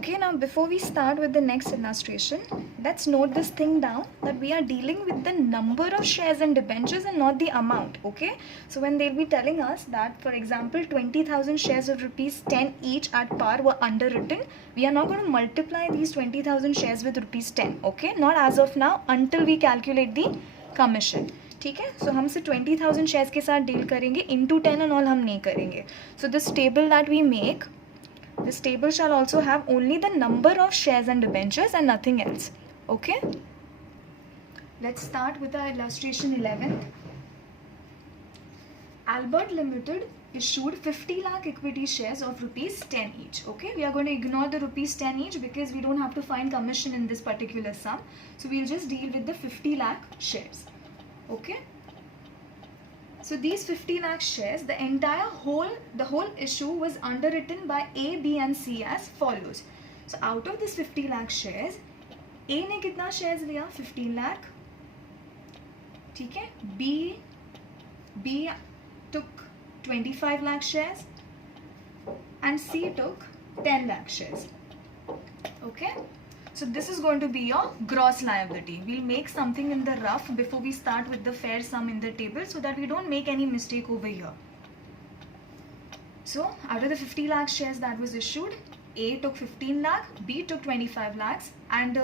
Okay, now before we start with the next illustration, let's note this thing down that we are dealing with the number of shares and debentures and not the amount. Okay, so when they'll be telling us that, for example, 20,000 shares of rupees 10 each at par were underwritten, we are not going to multiply these 20,000 shares with rupees 10. Okay, not as of now until we calculate the commission. ठीक है, so हम सिर्फ 20,000 shares के साथ deal करेंगे, into 10 and all हम नहीं करेंगे. So this table that we make, this table shall also have only the number of shares and debentures and nothing else. Okay, let's start with our illustration 11. Albert Limited issued 50 lakh equity shares of rupees 10 each. Okay, we are going to ignore the rupees 10 each because we don't have to find commission in this particular sum, so we'll just deal with the 50 lakh shares. Okay, so these 50 lakh shares, the whole issue was underwritten by A, B and C as follows. So out of this 50 lakh shares, A ने कितना shares लिया? 15 lakh. ठीक है, B took 25 lakh shares and C took 10 lakh shares. Okay, so this is going to be your gross liability. We'll make something in the rough before we start with the fair sum in the table so that we don't make any mistake over here. So out of the 50 lakh shares that was issued, A took 15 lakh, B took 25 lakhs and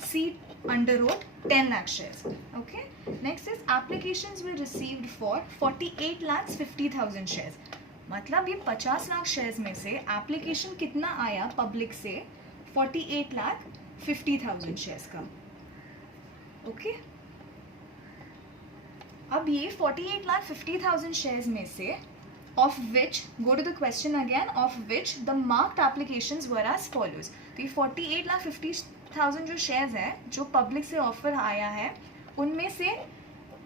C underwrote 10 lakh shares. Okay, next is applications were received for 48 lakhs 50,000 shares. मतलब ये 50 lakh shares में से application कितना आया public से? 48 lakh 50,000 shares का. Okay, अब ये 48 लाख 50,000 शेयर्स में से of which, go to the question again, of which the marked applications were as follows. तो ये 48 लाख 50,000 जो शेयर्स है जो पब्लिक से ऑफर आया है, उनमें से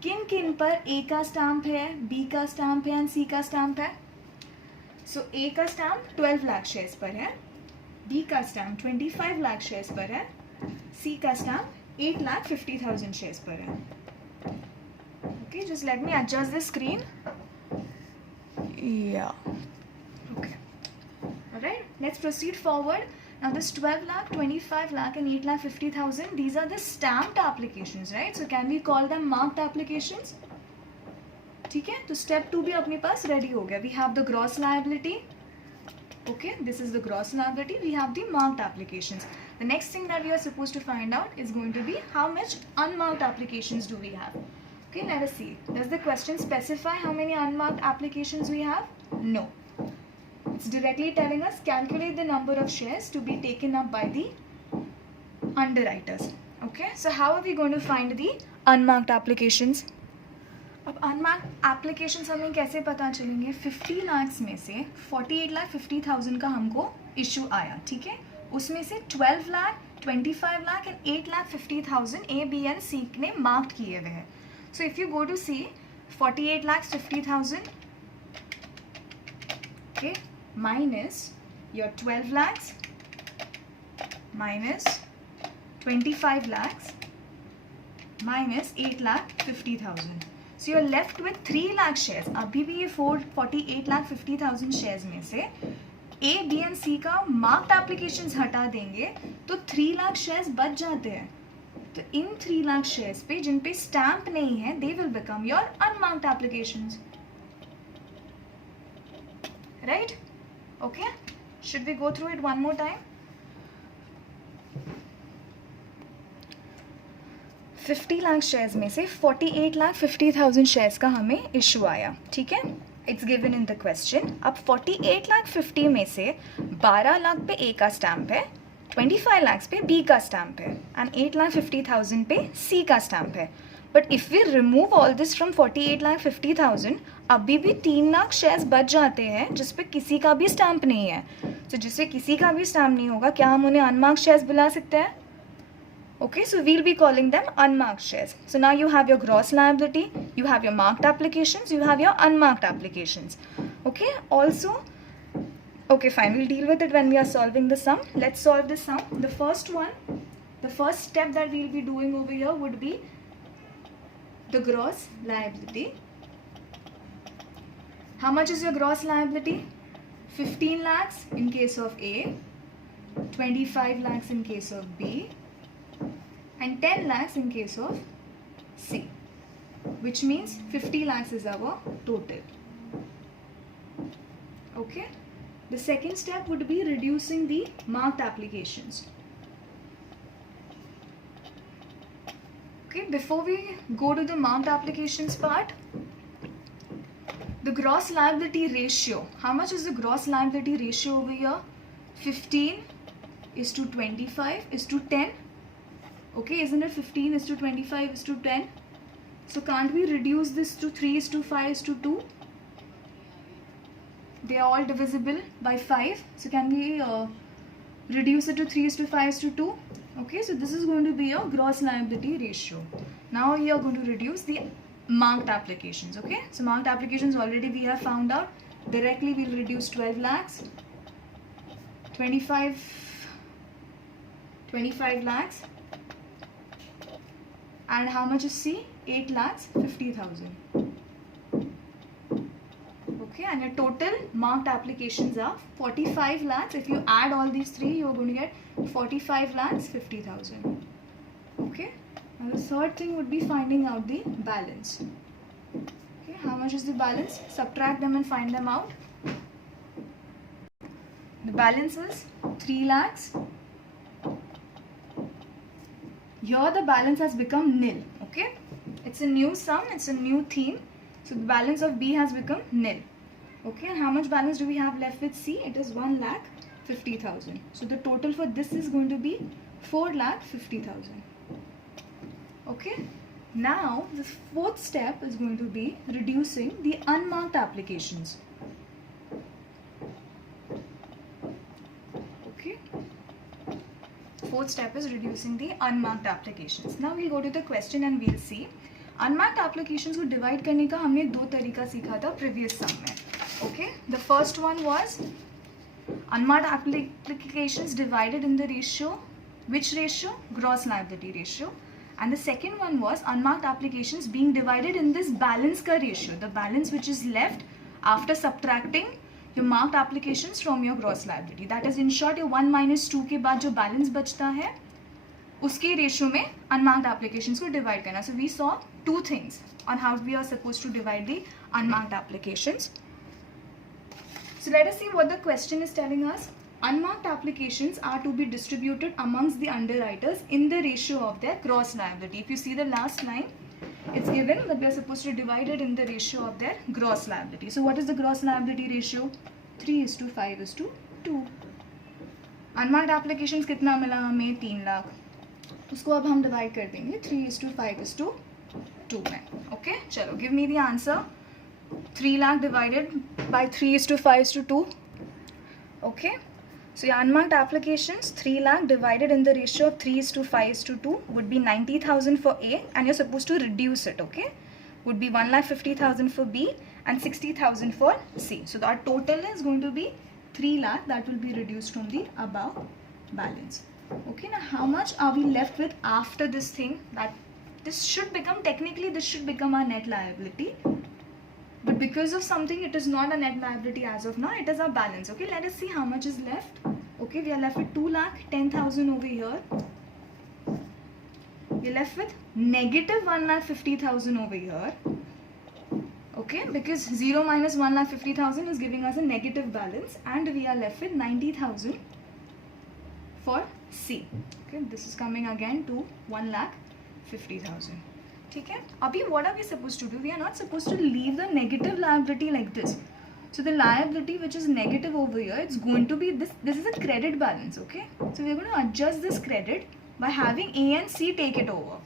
किन किन पर A का स्टैम्प है, B का स्टैम्प है एंड C का स्टैम्प है? सो A का स्टैम्प 12 लाख शेयर्स पर है, B का स्टैम्प 25 लाख शेयर्स पर है, C का स्टैम्प 8 लाख 50,000 शेयर्स पर है. Okay, just let me adjust the screen. Yeah. Okay. Alright, let's proceed forward. Now this 12 lakh, 25 lakh and 8 lakh 50,000, these are the stamped applications, right? So can we call them marked applications? ठीक है, तो step 2 भी अपने पास ready हो गया. We have the gross liability. Okay, this is the gross liability. We have the marked applications. The next thing that we are supposed to find out is going to be how much unmarked applications do we have. Okay, let us see. Does the question specify how many unmarked applications we have? No. It's directly telling us calculate the number of shares to be taken up by the underwriters. Okay, so how are we going to find the unmarked applications? अब unmarked applications हमें कैसे पता चलेंगे? 50 लाख में से 48 लाख 50,000 का हमको issue आया. ठीक है, उसमें से 12 lakh 25 lakh and 8 lakh 50,000 A, B and C ने मार्क्ड किए हुए हैं. So if you go to C 48 lakh 50,000 okay, minus your 12 lakhs minus 25 lakhs minus 8 lakh 50,000. So you're left with 3 lakh shares. अभी भी ये 48 लाख 50,000 शेयर्स में से A, B एंड C का मार्क्ड एप्लीकेशंस हटा देंगे तो 3 लाख शेयर्स बच जाते हैं. तो इन 3 लाख शेयर्स पे जिन पे स्टैम्प नहीं है, they will become your unmarked applications. Right? Okay? Should we go through it one more time? 50 lakh shares में से 48 लाख 50,000 शेयर्स का हमें इशू आया. ठीक है, it's given in the question. अब 48 लाख 50 में से 12 लाख पे A का स्टैम्प है, 25 लाख पे B का स्टैम्प है एंड 8 लाख 50,000 पे C का स्टैम्प है. But if we remove all this from 48 lakh 50,000, अभी भी 3 लाख शेयर्स बच जाते हैं जिस पे किसी का भी स्टैम्प नहीं है. तो जिससे किसी का भी स्टैम्प नहीं होगा, क्या हम उन्हें अनमार्क्ड शेयर्स बुला सकते हैं? Okay, so we'll be calling them unmarked shares. So now you have your gross liability, you have your marked applications, you have your unmarked applications. Okay, also, okay fine, we'll deal with it when we are solving the sum. Let's solve the sum. The first step that we'll be doing over here would be the gross liability. How much is your gross liability? 15 lakhs in case of A, 25 lakhs in case of B, and 10 lakhs in case of C, which means 50 lakhs is our total. Okay, the second step would be reducing the marked applications. Okay, before we go to the marked applications part, the gross liability ratio. How much is the gross liability ratio over here? 15:25:10. Okay, isn't it 15:25:10? So can't we reduce this to 3:5:2? They are all divisible by 5. So can we reduce it to 3:5:2? Okay, so this is going to be your gross liability ratio. Now you are going to reduce the marked applications. Okay, so marked applications already we have found out. Directly we'll reduce 12 lakhs, 25 lakhs, and how much is C? 8,50,000. Okay, and your total marked applications are 45 lakhs. If you add all these three, you're going to get 45,50,000. Okay, and the third thing would be finding out the balance. Okay, how much is the balance? Subtract them and find them out. The balance is 3 lakhs. Here the balance has become nil. Okay, it's a new sum, it's a new theme. So the balance of B has become nil. Okay, and how much balance do we have left with C? It is 1,50,000. So the total for this is going to be 4,50,000. Okay, now the fourth step is going to be reducing the unmarked applications. Okay, fourth step is reducing the unmarked applications. Now we'll go to the question and we'll see. Unmarked applications को divide करने का हमने दो तरीका सीखा था previous sum में. Okay, the first one was unmarked applications divided in the ratio. Which ratio? Gross liability ratio. And the second one was unmarked applications being divided in this balance ka ratio, the balance which is left after subtracting your marked applications from your gross liability. That is, in short, your 1 minus 2 के बाद जो balance बचता है उसके ratio में unmarked applications को divide करना. So we saw two things on how we are supposed to divide the unmarked applications. So let us see what the question is telling us. Unmarked applications are to be distributed amongst the underwriters in the ratio of their gross liability. If you see the last line, it's given that we are supposed to divide it in the ratio of their gross liability. So what is the gross liability ratio? 3:5:2. Unmarked applications कितना मिला हमें? 3 लाख. उसको अब हम divide कर देंगे 3:5:2 में. Okay, चलो, give me the answer. 3 lakh divided by 3:5:2. Okay, so your unmarked applications, 3 lakh divided in the ratio of 3:5:2 would be 90,000 for A, and you're supposed to reduce it. Okay, would be 1,50,000 for B and 60,000 for C. So our total is going to be 3 lakh that will be reduced from the above balance. Okay, now how much are we left with after this thing? That this should become, technically this should become our net liability. But because of something, it is not a net liability as of now. It is our balance. Okay, let us see how much is left. Okay, we are left with 2,10,000 over here. We are left with negative 1,50,000 over here. Okay, because 0 minus 1,50,000 is giving us a negative balance, and we are left with 90,000 for C. Okay, this is coming again to 1,50,000. ठीक है, अभी what are we supposed to do? We are not supposed to leave the negative liability like this. So the liability which is negative over here, it's going to be this. This is a credit balance. Okay, so we are going to adjust this credit by having A and C take it over.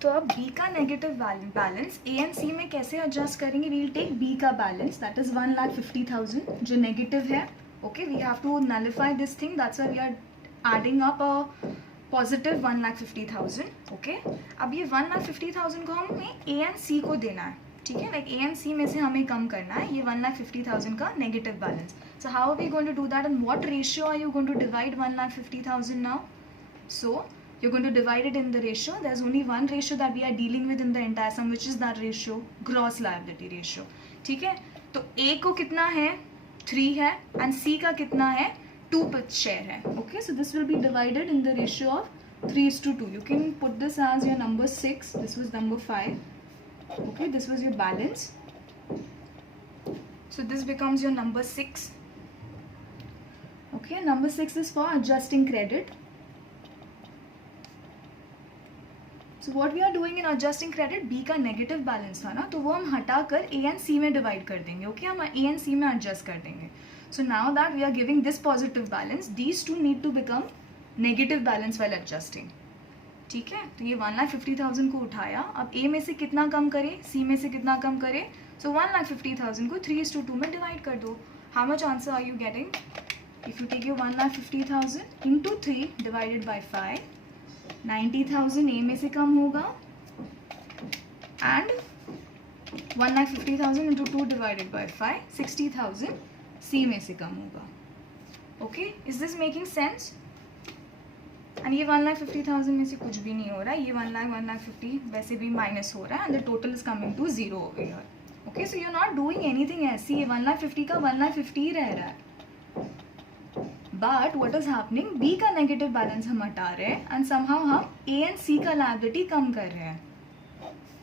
तो अब B का negative balance A and C में कैसे adjust करेंगे? We will take B का balance, that is 1,50,000 जो negative है. Okay, we have to nullify this thing, that's why we are adding up a positive 1,50,000. ओके, अब ये 1,50,000 को हमें A and C को देना है. ठीक है, लाइक A and C में से हमें कम करना है ये 1,50,000 का negative balance. So how are we going to do that and what ratio are you going to divide 1,50,000 now? सो you're going to divide it in the ratio. There's only one ratio that we are dealing with in the entire sum, which is that ratio, gross liability ratio. ठीक है, तो A को कितना है? 3 है and सी का कितना है 2 शेयर है. Okay, so this will be divided in the ratio of 3:2. You can put this as your number 6. This was number 5. Okay, this was your balance. So this becomes your number 6. Okay, number 6 is for adjusting credit. So what we are doing in adjusting credit, B का negative balance था ना, तो वो हम हटा कर A and C में divide कर देंगे. ओके, हम A एंड C में एडजस्ट कर देंगे. So now that we are giving this positive balance, these two need to become negative balance while adjusting. ठीक है, तो ये 1,50,000 को उठाया. अब A में से कितना कम करे, C में से कितना कम करे. सो 1,50,000 को 3:2 में डिवाइड कर दो. How much answer are you getting? If you take your 1,50,000 into 3 divided by 5, 90,000 A में से कम होगा and 1,50,000 into 2 divided by 5, 60,000 C में से कम होगा. Okay, is this making sense? And ये 1,50,000 में से कुछ भी नहीं हो रहा है. ये 1,50,000 वैसे भी माइनस हो रहा है and the total is coming to 0 over here. Okay, so you are not doing anything else. ये 1,50,000 का 1,50,000 ही रह रहा है. But what is happening, B का नेगेटिव बैलेंस हम हटा रहे हैं एंड समहाउ हम ए एंड सी का लायबिलिटी कम कर रहे हैं.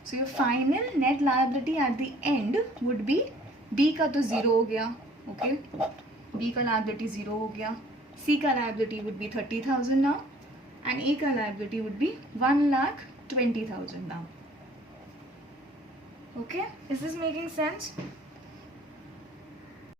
So your final net liability at the end would be, B का तो 0 हो गया. ओके, बी का लायबिलिटी 0 हो गया. सी का liability would be 30,000 now and A का liability would be 1,20,000 now. Okay, is this making sense?